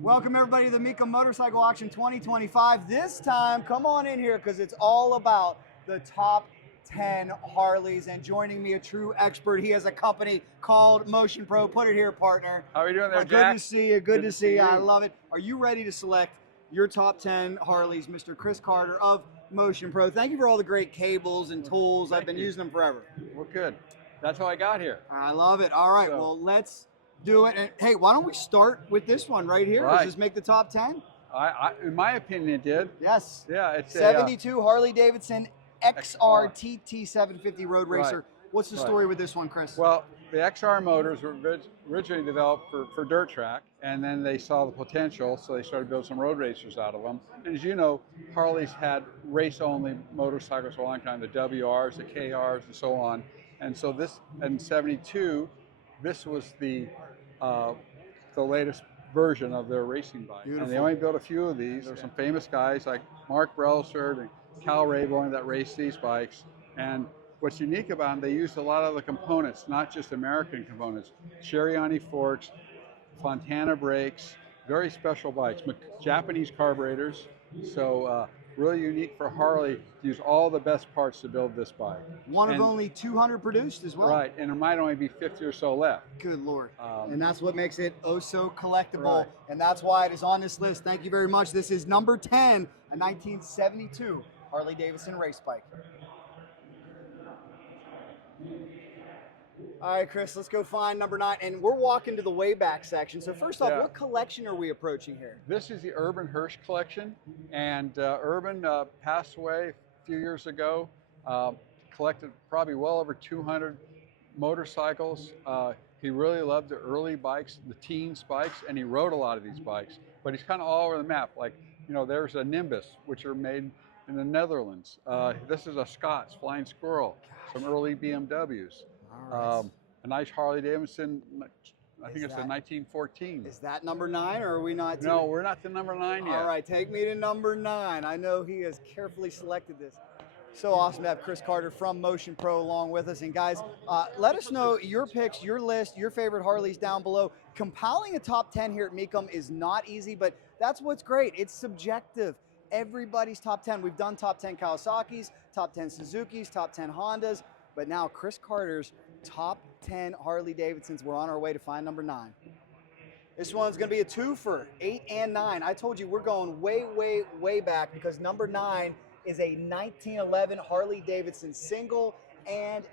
Welcome everybody to the Mecum Motorcycle Auction 2025. This time, come on in here because it's all about the top 10 Harleys, and joining me, a true expert. He has a company called Motion Pro. Put it here, partner. How are you doing there, Jack? Good to see you. Good to see you. I love it. Are you ready to select your top 10 Harleys, Mr. Chris Carter of Motion Pro? Thank you for all the great cables and tools. I've been using them forever. Well, good. That's how I got here. I love it. All right, So, well, let's do it. And hey, why don't we start with this one right here? Right. Does this make the top 10? In my opinion, it did. Yes. Yeah, it's 72 Harley-Davidson XR TT 750 Road Racer. Right. What's the story with this one, Chris? Well, the XR motors were originally developed for dirt track, and then they saw the potential, so they started building some road racers out of them. And as you know, Harley's had race-only motorcycles for a long time, the WRs, the KRs, and so on. And so this, in 72, this was the latest version of their racing bike. Beautiful. And they only built a few of these. There's some famous guys like Mark Brelsford and Cal Rayborn that raced these bikes. And what's unique about them, they used a lot of the components, not just American components. Cheriani forks, Fontana brakes, very special bikes, Japanese carburetors. So really unique for Harley to use all the best parts to build this bike. One of only 200 produced as well. Right, and there might only be 50 or so left. Good Lord. And that's what makes it oh so collectible. Right. And that's why it is on this list. Thank you very much. This is number 10, a 1972 Harley-Davidson race bike. All right, Chris, let's go find number 9. And we're walking to the way back section. So first off, what collection are we approaching here? This is the Urban Hirsch collection. And Urban passed away a few years ago, collected probably well over 200 motorcycles. He really loved the early bikes, the teens bikes, and he rode a lot of these bikes. But he's kind of all over the map. Like, you know, there's a Nimbus, which are made in the Netherlands. This is a Scots Flying Squirrel, some early BMWs. All right. A nice Harley-Davidson, I think it's a 1914. Is that number 9, or are we not? No, we're not to number 9 yet. All right, take me to number 9. I know he has carefully selected this. So awesome to have Chris Carter from Motion Pro along with us. And guys, let us know your picks, your list, your favorite Harleys down below. Compiling a top 10 here at Mecum is not easy, but that's what's great. It's subjective. Everybody's top 10. We've done top 10 Kawasaki's, top 10 Suzuki's, top 10 Hondas, but now Chris Carter's top 10 Harley-Davidsons. We're on our way to find number 9. This one's going to be a twofer, 8 and 9. I told you we're going way, way, way back because number 9 is a 1911 Harley-Davidson single, and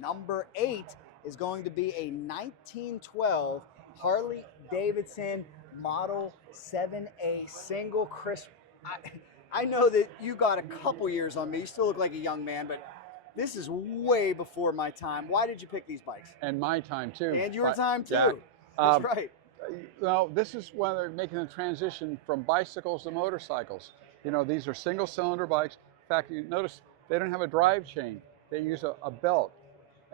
number 8 is going to be a 1912 Harley-Davidson Model 7A single. Chris, I know that you got a couple years on me. You still look like a young man, but this is way before my time. Why did you pick these bikes? And my time too. And your time too. Jack. That's right. Well, this is when they're making the transition from bicycles to motorcycles. You know, these are single cylinder bikes. In fact, you notice they don't have a drive chain. They use a belt.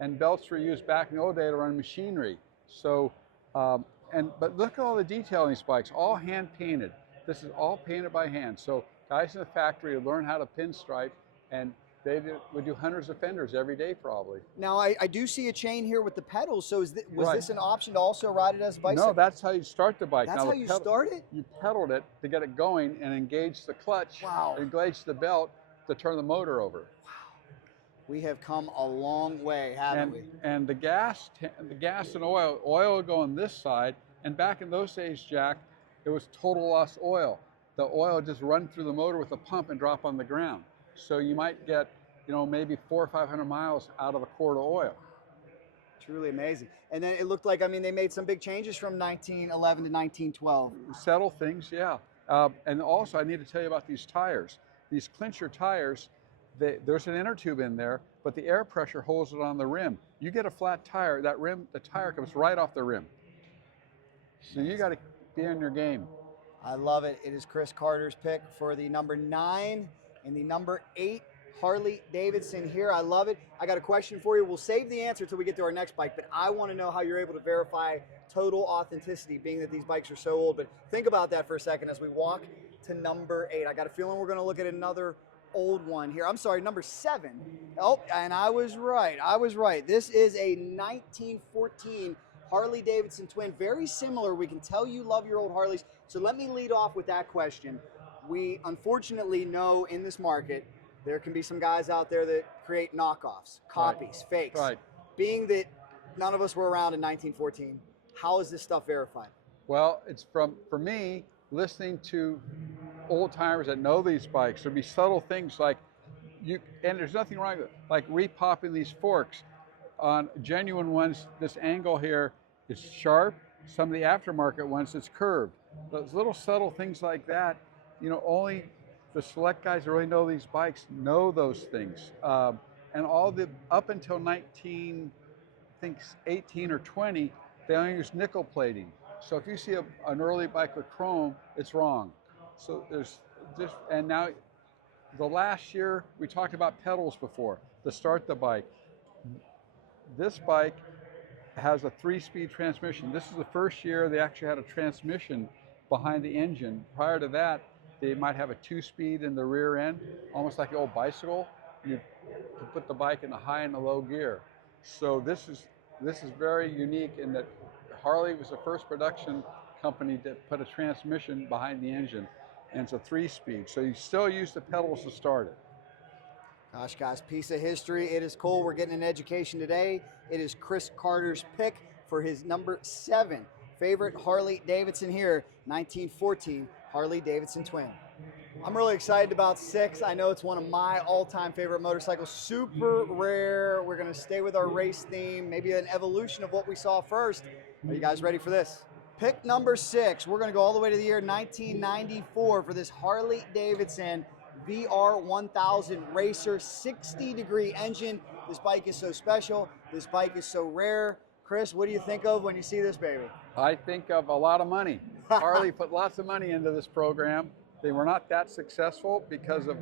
And belts were used back in the old day to run machinery. So, but look at all the detail in these bikes, all hand painted. This is all painted by hand. So guys in the factory learn how to pinstripe, and they would do hundreds of fenders every day probably. Now, I do see a chain here with the pedals, so was this an option to also ride it as a bicycle? No, that's how you start the bike. That's now, how you start it? You pedaled it to get it going and engage the clutch, engage the belt to turn the motor over. Wow. We have come a long way, haven't we? And the gas and oil would go on this side, and back in those days, Jack, it was total lost oil. The oil would just run through the motor with a pump and drop on the ground. So you might get, you know, maybe 400 or 500 miles out of a quart of oil. Truly amazing. And then it looked like, I mean, they made some big changes from 1911 to 1912. Settle things, yeah. And also, I need to tell you about these tires. These clincher tires, there's an inner tube in there, but the air pressure holds it on the rim. You get a flat tire, the tire comes right off the rim. So you got to be on your game. I love it. It is Chris Carter's pick for the number 9 and the number 8 Harley-Davidson here. I love it. I got a question for you. We'll save the answer till we get to our next bike, but I want to know how you're able to verify total authenticity, being that these bikes are so old. But think about that for a second as we walk to number 8. I got a feeling we're going to look at another old one here. I'm sorry, number 7. Oh, and I was right. This is a 1914 Harley Davidson Twin. Very similar. We can tell you love your old Harleys. So let me lead off with that question. We unfortunately know in this market, there can be some guys out there that create knockoffs, copies, fakes. Right. Being that none of us were around in 1914, how is this stuff verified? Well, it's for me, listening to old timers that know these bikes, there'd be subtle things like and there's nothing wrong with it, like repopping these forks. On genuine ones, this angle here is sharp. Some of the aftermarket ones, it's curved. Those little subtle things like that, you know, only the select guys that really know these bikes know those things. And all the, up until 19, I think 18 or 20, they only use nickel plating. So if you see an early bike with chrome, it's wrong. So there's just, and now the last year, we talked about pedals before, to start the bike. This bike has a 3-speed transmission. This is the first year they actually had a transmission behind the engine. Prior to that, they might have a 2-speed in the rear end, almost like the old bicycle. You put the bike in the high and the low gear. So this is very unique in that Harley was the first production company that put a transmission behind the engine, and it's a 3-speed. So you still use the pedals to start it. Gosh, guys, piece of history. It is cool. We're getting an education today. It is Chris Carter's pick for his number 7 favorite Harley Davidson here, 1914 Harley Davidson Twin. I'm really excited about 6. I know it's one of my all-time favorite motorcycles. Super rare. We're going to stay with our race theme, maybe an evolution of what we saw first. Are you guys ready for this? Pick number 6. We're going to go all the way to the year 1994 for this Harley Davidson VR 1000 Racer 60-degree engine. This bike is so special. This bike is so rare. Chris, what do you think of when you see this baby? I think of a lot of money. Harley put lots of money into this program. They were not that successful because of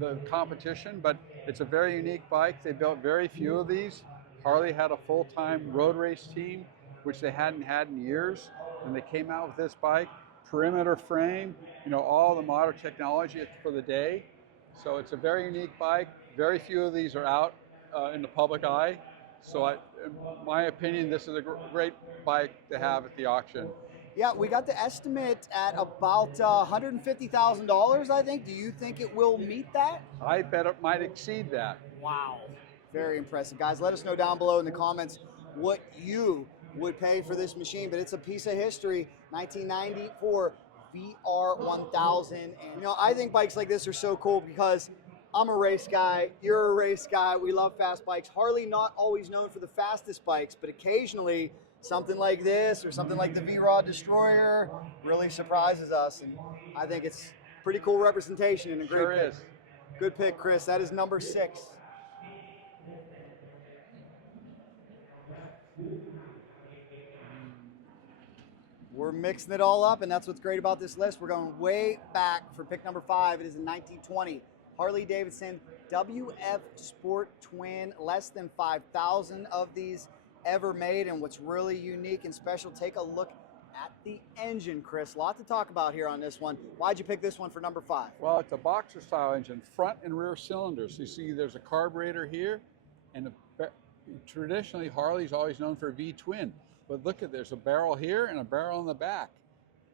the competition, but it's a very unique bike. They built very few of these. Harley had a full-time road race team, which they hadn't had in years, and they came out with this bike. Perimeter frame, you know, all the modern technology for the day. So it's a very unique bike. Very few of these are out in the public eye. So in my opinion, this is a great bike to have at the auction. Yeah, we got the estimate at about $150,000, I think. Do you think it will meet that? I bet it might exceed that. Wow. Very impressive. Guys, let us know down below in the comments what you would pay for this machine, but it's a piece of history. 1994 VR 1000. And you know, I think bikes like this are so cool because I'm a race guy, you're a race guy, we love fast bikes. Harley not always known for the fastest bikes, but occasionally something like this or something like the V-Rod Destroyer really surprises us, and I think it's pretty cool representation and a great pick. Is. Good pick, Chris. That is number 6. We're mixing it all up, and that's what's great about this list. We're going way back for pick number 5. It is in 1920. Harley-Davidson WF Sport Twin. Less than 5,000 of these ever made, and what's really unique and special, take a look at the engine, Chris. A lot to talk about here on this one. Why'd you pick this one for number 5? Well, it's a boxer style engine, front and rear cylinders. You see there's a carburetor here, and traditionally Harley's always known for a V-twin. But look at, there's a barrel here and a barrel in the back.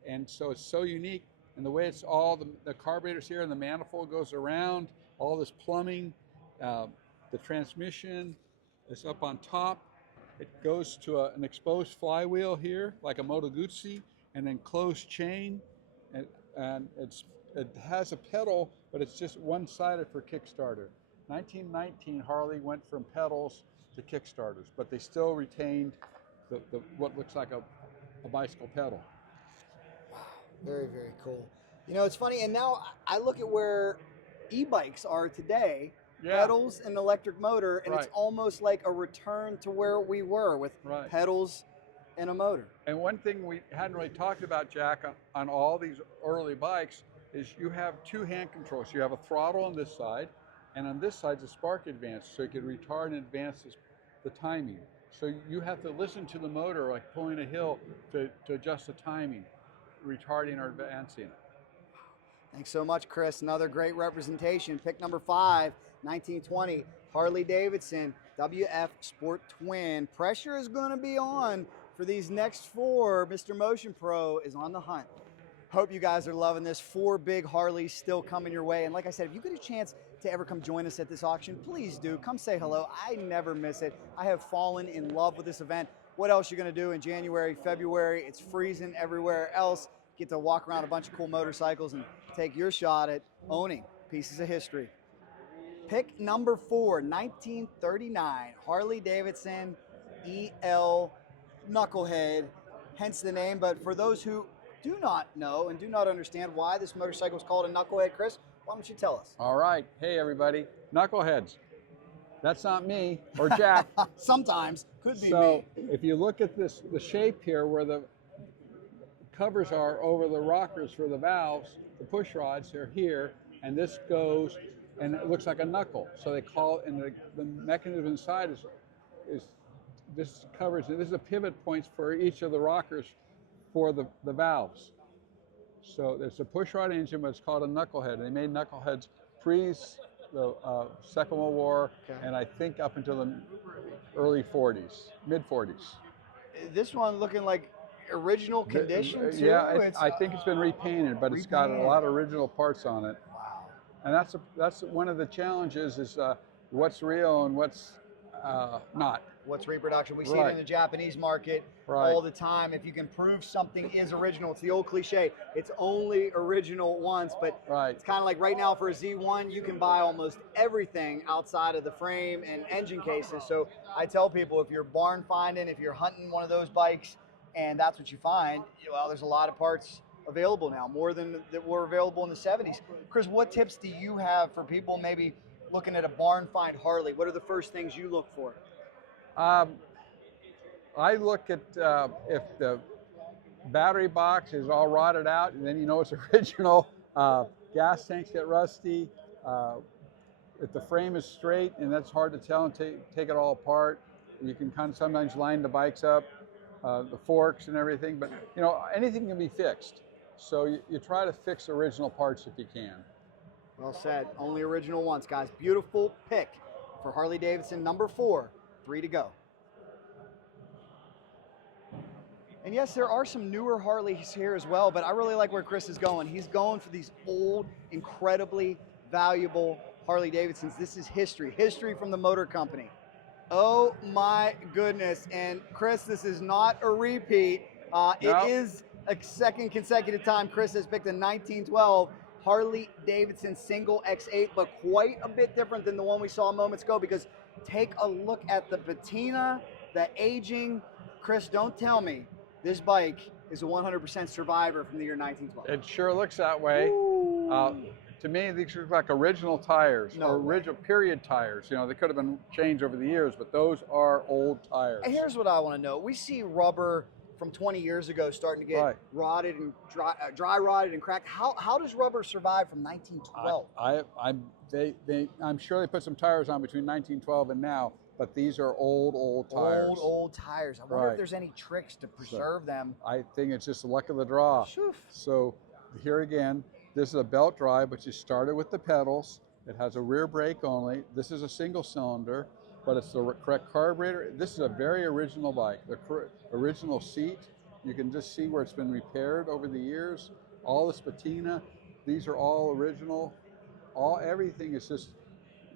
And so it's so unique. And the way it's all, the carburetor's here and the manifold goes around, all this plumbing, the transmission is up on top. It goes to an exposed flywheel here, like a Moto Guzzi, and then closed chain. And it has a pedal, but it's just one-sided for Kickstarter. 1919, Harley went from pedals to Kickstarters, but they still retained what looks like a bicycle pedal. Wow, very, very cool. You know, it's funny, and now I look at where e-bikes are today, pedals and electric motor, and it's almost like a return to where we were with pedals and a motor. And one thing we hadn't really talked about, Jack, on all these early bikes is you have 2 hand controls. You have a throttle on this side, and on this side is a spark advance, so you can retard and advance the timing. So you have to listen to the motor, like pulling a hill, to adjust the timing, retarding or advancing. Thanks so much, Chris. Another great representation. Pick number 5, 1920, Harley-Davidson WF Sport Twin. Pressure is going to be on for these next 4, Mr. Motion Pro is on the hunt. Hope you guys are loving this. 4 big Harleys still coming your way. And like I said, if you get a chance to ever come join us at this auction, please do. Come say hello. I never miss it. I have fallen in love with this event. What else you're going to do in January, February? It's freezing everywhere else. Get to walk around a bunch of cool motorcycles and take your shot at owning pieces of history. Pick number 4, 1939 Harley-Davidson EL Knucklehead, hence the name. But for those who do not know and do not understand why this motorcycle is called a Knucklehead, Chris, why don't you tell us? All right. Hey, everybody. Knuckleheads. That's not me or Jack. Sometimes. Could be so me. If you look at this, the shape here where the covers are over the rockers for the valves, the push rods are here, and this goes, and it looks like a knuckle. So they call it, and the mechanism inside is this covers, and this is the pivot points for each of the rockers for the valves. So there's a push rod engine, but it's called a knucklehead. They made knuckleheads pre the Second World War, and I think up until the early 40s, mid 40s. This one looking like original condition too? Yeah, I think it's been repainted, but it's got a lot of original parts on it. Wow. And that's one of the challenges is what's real and what's not. What's reproduction? We see it in the Japanese market all the time. If you can prove something is original, it's the old cliche, it's only original once, but it's kind of like right now for a Z1, you can buy almost everything outside of the frame and engine cases. So I tell people, if you're barn finding, if you're hunting one of those bikes and that's what you find, well, there's a lot of parts available now, more than that were available in the 70s. Chris, what tips do you have for people maybe looking at a barn find Harley? What are the first things you look for? I look at if the battery box is all rotted out, and then you know it's original. Gas tanks get rusty. If the frame is straight, and that's hard to tell and take it all apart, you can kind of sometimes line the bikes up, the forks and everything. But you know, anything can be fixed. So you try to fix original parts if you can. Well said. Only original once, guys. Beautiful pick for Harley-Davidson, number 4. 3 to go. And yes, there are some newer Harleys here as well, but I really like where Chris is going. He's going for these old, incredibly valuable Harley-Davidsons. This is history from the motor company. Oh my goodness. And Chris, this is not a repeat. It is a second consecutive time Chris has picked a 1912 Harley-Davidson Single X8, but quite a bit different than the one we saw moments ago, because take a look at the patina, the aging. Chris, don't tell me this bike is a 100% survivor from the year 1912. It sure looks that way. To me, these look like original tires, or original period tires. You know, they could have been changed over the years, but those are old tires. And here's what I want to know. We see rubber from 20 years ago starting to get rotted and dry rotted and cracked. How does rubber survive from 1912? I'm sure they put some tires on between 1912 and now, but these are old tires. Old tires. I wonder if there's any tricks to preserve them. I think it's just the luck of the draw. Shoof. So here again, this is a belt drive, but you started with the pedals. It has a rear brake only. This is a single cylinder, but it's the correct carburetor. This is a very original bike. The original seat, you can just see where it's been repaired over the years. All this patina, these are all original. Everything is just,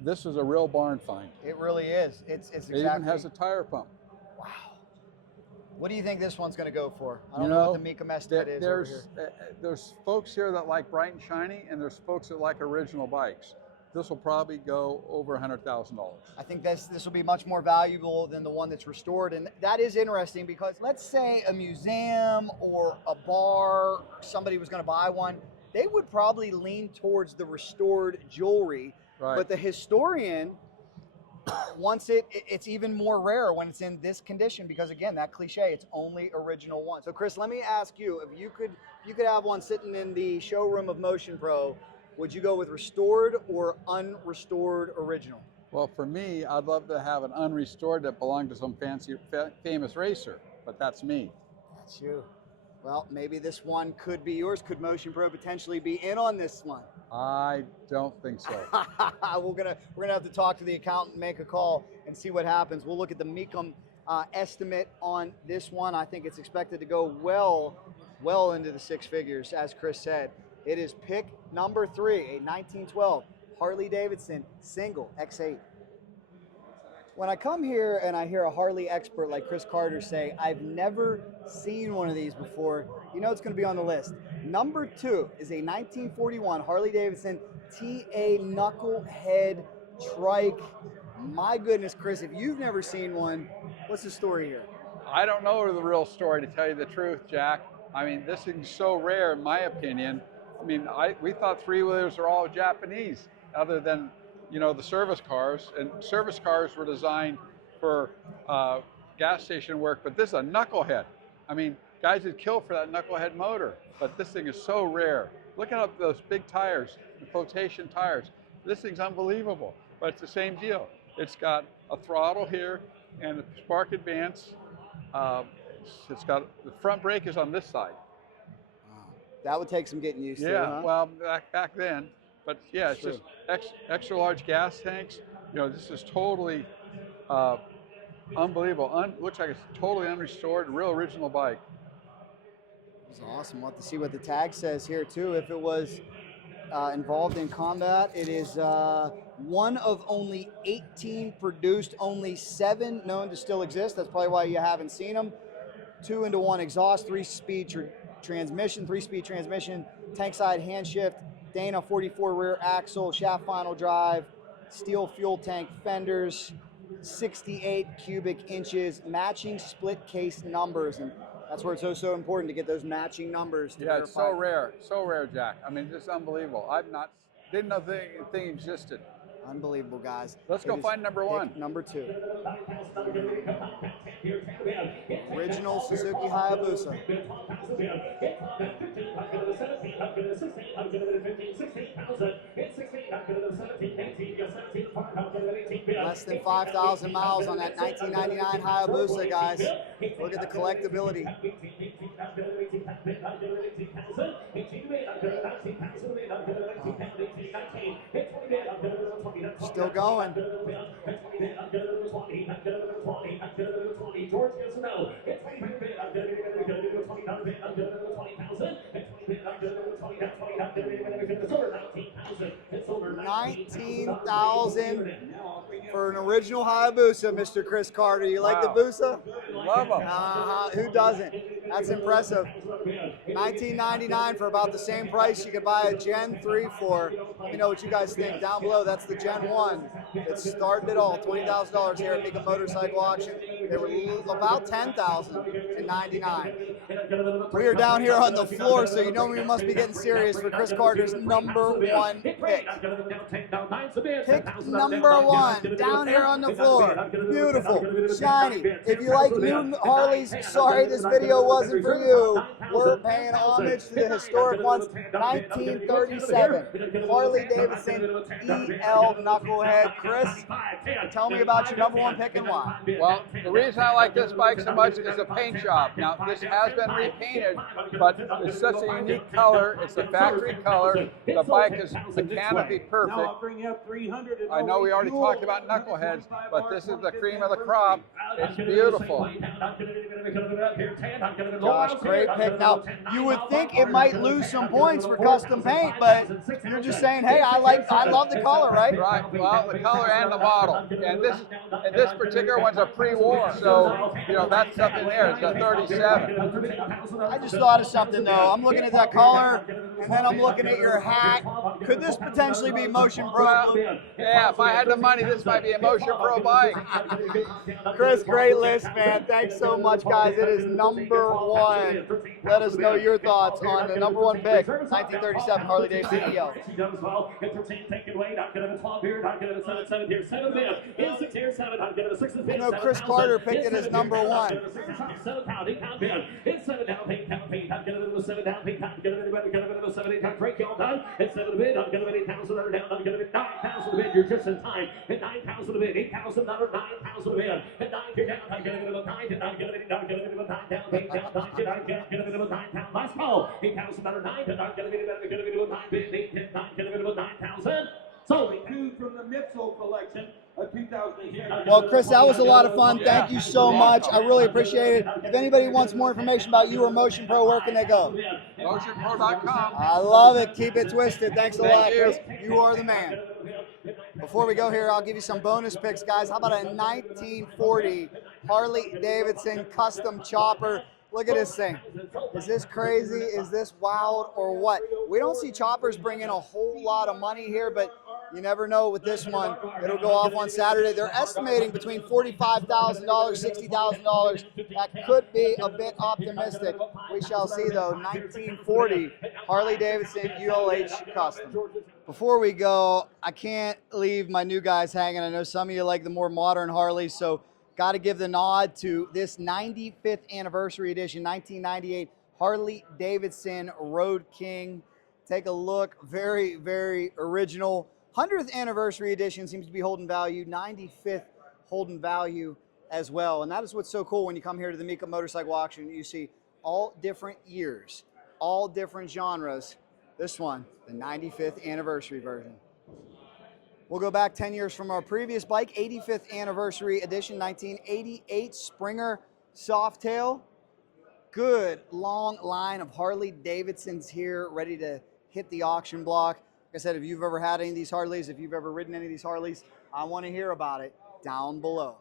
this is a real barn find. It really is. It's exactly. It even has a tire pump. Wow. What do you think this one's going to go for? I don't know what the Mecum estimate is over here. There's folks here that like bright and shiny, and there's folks that like original bikes. This will probably go over $100,000. I think this will be much more valuable than the one that's restored, and that is interesting because let's say a museum or a bar, somebody was going to buy one, they would probably lean towards the restored jewelry, but the historian wants it's even more rare when it's in this condition because, again, that cliche, it's only original one. So Chris, let me ask you, if you could have one sitting in the showroom of Motion Pro, would you go with restored or unrestored original? Well, for me, I'd love to have an unrestored that belonged to some famous racer, but that's me. That's you. Well, maybe this one could be yours. Could Motion Pro potentially be in on this one? I don't think so. We're gonna have to talk to the accountant, make a call, and see what happens. We'll look at the Mecum estimate on this one. I think it's expected to go well into the six figures, as Chris said. It is pick number 3, a 1912 Harley-Davidson Single X8. When I come here and I hear a Harley expert like Chris Carter say, I've never seen one of these before, you know it's going to be on the list. Number 2 is a 1941 Harley-Davidson TA Knucklehead trike. My goodness, Chris, if you've never seen one, what's the story here? I don't know the real story, to tell you the truth, Jack. I mean, this thing's so rare, in my opinion. I mean, we thought three-wheelers are all Japanese, other than, you know, the service cars. And service cars were designed for gas station work, but this is a knucklehead. I mean, guys would kill for that knucklehead motor, but this thing is so rare. Look at those big tires, the flotation tires. This thing's unbelievable, but it's the same deal. It's got a throttle here and a spark advance. It's got, the front brake is on this side. That would take some getting used to, Yeah, huh? well, back then. But yeah, it's just extra large gas tanks. You know, this is totally unbelievable. Looks like it's totally unrestored, real original bike. It's awesome. We'll have to see what the tag says here too. If it was involved in combat, it is one of only 18 produced, only 7 known to still exist. That's probably why you haven't seen them. 2-in-1 exhaust, 3-speed transmission, 3-speed transmission, tank side hand shift, Dana 44 rear axle, shaft final drive, steel fuel tank fenders, 68 cubic inches, matching split case numbers. And that's where it's so important to get those matching numbers. To yeah, it's so rare, Jack. I mean, just unbelievable. Didn't know the thing existed. Unbelievable, guys. Let's go find number 1. Number 2. Original Suzuki Hayabusa. Less than 5,000 miles on that 1999 Hayabusa, guys. Look at the collectability. Still going. $19,000 for an original Hayabusa, Mr. Chris Carter. You like the Busa? Love them. Who doesn't? That's impressive. $19.99 for about the same price you could buy a Gen 3 for. Let me know what you guys think down below. That's the Gen 1. It started it all. $20,000 here at Mecum Motorcycle Auction. They were about $10,000 in '99. We are down here on the floor, so you know we must be getting serious for Chris Carter's number 1 pick. Pick number 1 down here on the floor. Beautiful, shiny. If you like new Harleys, sorry this video wasn't for you. We're paying homage to the historic ones. 1937 Harley-Davidson EL Knucklehead. Chris, tell me about your number 1 pick and why. Well, the reason I like this bike so much is the paint job. Now, this has been repainted, but it's such a unique color. It's a factory color. The bike is mechanically perfect. I know we already talked about knuckleheads, but this is the cream of the crop. It's beautiful. Gosh, great pick. Now, you would think it might lose some points for custom paint, but you're just saying, hey, I love the color, right? Right. Well, the color and the model. And this particular one's a pre-war, so you know that's something there. It's a 37. I just thought of something though. I'm looking at that color, and then I'm looking at your hat. Could this potentially be Motion Pro? Yeah, if I had the money, this might be a Motion Pro bike. Chris, great list, man. Thanks so much, guys. It is number 1. Let us know your thoughts on the number 1 pick, 1937 Harley-Davidson EL. You know, Chris Carter picked it as number 1. You're just in time. At 9,000 a bit, 8,000, another 9,000 a bit. At 9, you're down. I'm getting a little 9, and I'm getting a little 9 down, 8 down, 9, and I'm getting a little 9 down. Last call. 8,000, another 9, and I'm getting a little 9, 8, 10, 9, getting a little 9,000. So, 2 from the Mitchell collection, a Well, Chris, that was a lot of fun. Thank you so much. I really appreciate it. If anybody wants more information about you or Motion Pro, where can they go? MotionPro.com. I love it. Keep it twisted. Thanks a lot, Chris. You are the man. Before we go here, I'll give you some bonus picks, guys. How about a 1940 Harley-Davidson custom chopper? Look at this thing. Is this crazy? Is this wild or what? We don't see choppers bring in a whole lot of money here, but you never know with this one. It'll go off on Saturday. They're estimating between $45,000, $60,000. That could be a bit optimistic. We shall see, though. 1940 Harley-Davidson ULH Custom. Before we go, I can't leave my new guys hanging. I know some of you like the more modern Harleys, so got to give the nod to this 95th anniversary edition, 1998 Harley-Davidson Road King. Take a look. Very, very original. 100th anniversary edition seems to be holding value. 95th holding value as well. And that is what's so cool when you come here to the Mecum Motorcycle Auction. You see all different years, all different genres. This one, the 95th anniversary version. We'll go back 10 years from our previous bike, 85th anniversary edition, 1988 Springer Softail. Good long line of Harley-Davidsons here, ready to hit the auction block. Like I said, if you've ever had any of these Harleys, if you've ever ridden any of these Harleys, I want to hear about it down below.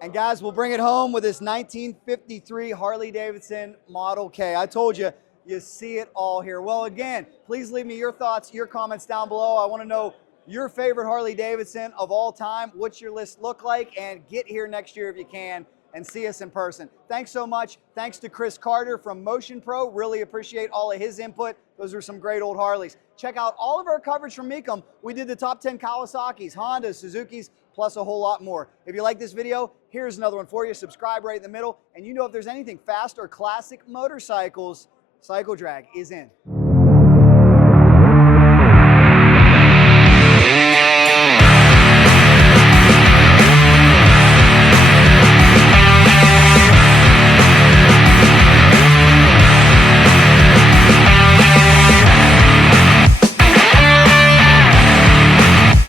And guys, we'll bring it home with this 1953 Harley-Davidson Model K. I told you, you see it all here. Well, again, please leave me your thoughts, your comments down below. I want to know your favorite Harley-Davidson of all time. What's your list look like? And get here next year if you can and see us in person. Thanks so much. Thanks to Chris Carter from Motion Pro. Really appreciate all of his input. Those are some great old Harleys. Check out all of our coverage from Mecum. We did the top 10 Kawasaki's, Hondas, Suzuki's, plus a whole lot more. If you like this video, here's another one for you. Subscribe right in the middle. And you know if there's anything fast or classic motorcycles, Cycle Drag is in.